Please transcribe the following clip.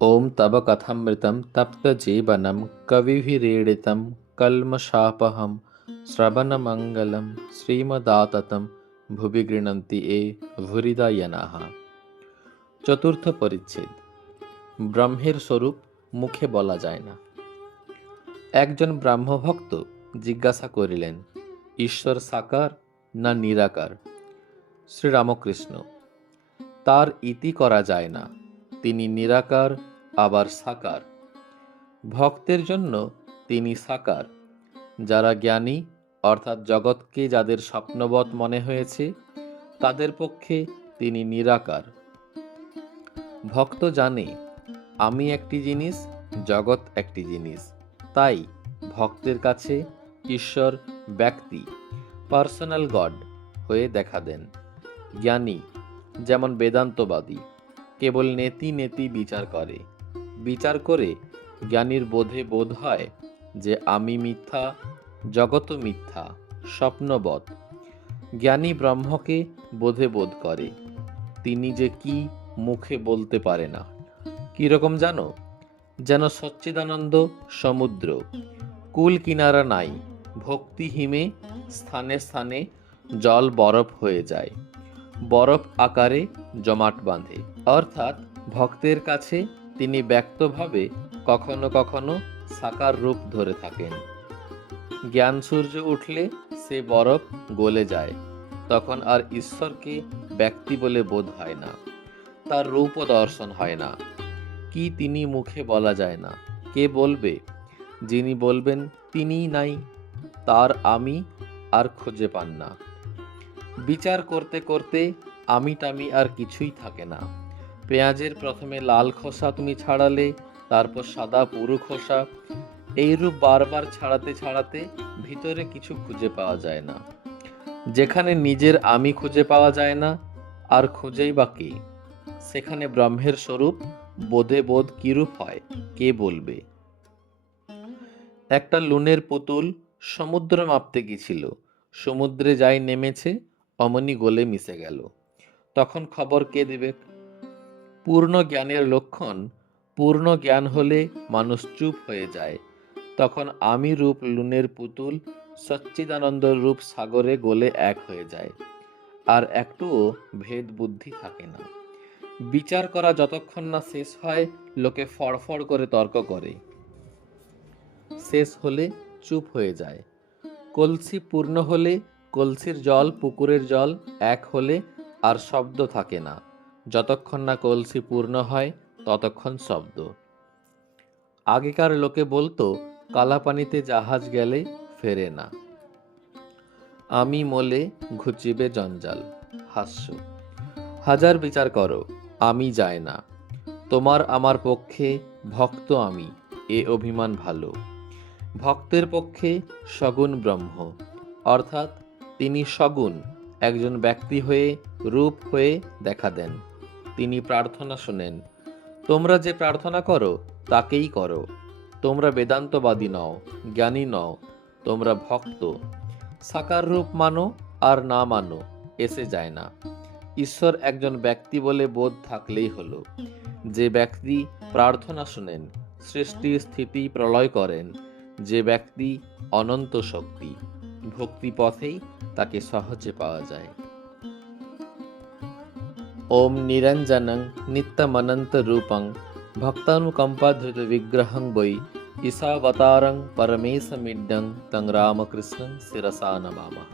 ॐ तव कथामृतं तप्तजीवनं कविभिरीडितं कल्मषापहं श्रवणमङ्गलं श्रीमदाततं ভুবি গৃণন্তি এ ভুরিদা ইয়ানাহা। চতুর্থ পরিচ্ছেদ। ব্রহ্মের স্বরূপ মুখে বলা যায় না। একজন ব্রাহ্মভক্ত জিজ্ঞাসা করিলেন, ঈশ্বর সাকার না নিরাকার? শ্রীরামকৃষ্ণ, তার ইতি করা যায় না। তিনি নিরাকার আবার সাকার। ভক্তের জন্য তিনি সাকার। যারা জ্ঞানী অর্থাৎ জগৎকে যাদের স্বপ্নবৎ মনে হয়েছে তাদের পক্ষে তিনি নিরাকার। ভক্ত জানে আমি একটি জিনিস, জগৎ একটি জিনিস, তাই ভক্তের কাছে ঈশ্বর ব্যক্তি, পার্সোনাল গড হয়ে দেখা দেন। জ্ঞানী যেমন বেদান্তবাদী কেবল নেতি নেতি বিচার করে। বিচার করে জ্ঞানীর বোধে বোধ হয় যে আমি মিথ্যা, জগৎ মিথ্যা, স্বপ্নবৎ। জ্ঞানী ব্রহ্মকে বোধে বোধ করে, তিনি যে কি মুখে বলতে পারে না। কিরকম জানো? যেন সচ্চিদানন্দ সমুদ্র, কুল কিনারা নাই, ভক্তি হিমে স্থানে স্থানে জল বরফ হয়ে যায়, বরফ আকারে জমাট বাঁধে। অর্থাৎ ভক্তের কাছে তিনি ব্যক্তভাবে কখনো কখনো সাকার রূপ ধরে থাকেন। জ্ঞান সূর্য উঠলে সে বরফ গলে যায়, তখন আর ঈশ্বরকে ব্যক্তি বলে বোধ হয় না, তার রূপও দর্শন হয় না। কি তিনি মুখে বলা যায় না। কে বলবে? যিনি বলবেন তিনিই নাই, তার আমি আর খুঁজে পান না। বিচার করতে করতে আমি টামি আর কিছুই থাকে না। পেঁয়াজের প্রথমে লাল খোসা তুমি ছাড়ালে, তারপর সাদা পুরু খোসা, এইরূপ বারবার ছাড়াতে ছাড়াতে ভিতরে কিছু খুঁজে পাওয়া যায় না। যেখানে নিজের আমি খুঁজে পাওয়া যায় না, আর খুঁজেই বা কে? সেখানে ব্রহ্মের স্বরূপ বোধে বোধ কিরূপ হয় কে বলবে? একটা লুনের পুতুল সমুদ্র মাপতে গিয়েছিল, সমুদ্রে যাই নেমেছে, অমনি গলে মিশে গেল। তখন খবর কে দেবে? পূর্ণ জ্ঞানের লক্ষণ, পূর্ণ জ্ঞান হলে মানুষ চুপ হয়ে যায়। তখন আমি রূপ লুনের পুতুল সচ্চিদানন্দ রূপ সাগরে গলে এক হয়ে যায়, আর একটুও ভেদ বুদ্ধি থাকে না। বিচার করা যতক্ষণ না শেষ হয়, লোকে ফড়ফড় করে তর্ক করে, শেষ হলে চুপ হয়ে যায়। কলসি পূর্ণ হলে, কলসির জল পুকুরের জল এক হলে আর শব্দ থাকে না। যতক্ষণ না কলসি পূর্ণ হয় ততক্ষণ শব্দ। আগেকার লোকে বলতো কালাপানিতে জাহাজ গেলে ফেরে না। আমি মোলে ঘুচিবে জঞ্জাল। হাস্য। হাজার বিচার করো, আমি যায় না। তোমার আমার পক্ষে ভক্ত আমি, এ অভিমান ভালো। ভক্তের পক্ষে সগুণ ব্রহ্ম, অর্থাৎ তিনি সগুণ একজন ব্যক্তি হয়ে রূপ হয়ে দেখা দেন। তিনি প্রার্থনা শোনেন। তোমরা যে প্রার্থনা করো তাকেই করো। তোমরা বেদান্তবাদী নও, জ্ঞানী নও, তোমরা ভক্ত। সাকার রূপ মানো আর না মানো এসে যায় না। ঈশ্বর একজন ব্যক্তি বলে বোধ থাকলেই হলো। যে ব্যক্তি প্রার্থনা শোনেন, সৃষ্টি স্থিতি প্রলয় করেন, যে ব্যক্তি অনন্ত শক্তি, ভক্তি পথেই তাকে সহজে পাওয়া যায়। ওম নিরঞ্জনং নিত্যমনন্ত রূপং ভক্তানুকম্পাধৃত বিগ্রহং বৈ ঈশাবতারং পরমেশমিড্যং তং রামকৃষ্ণং শিরসা নমামঃ।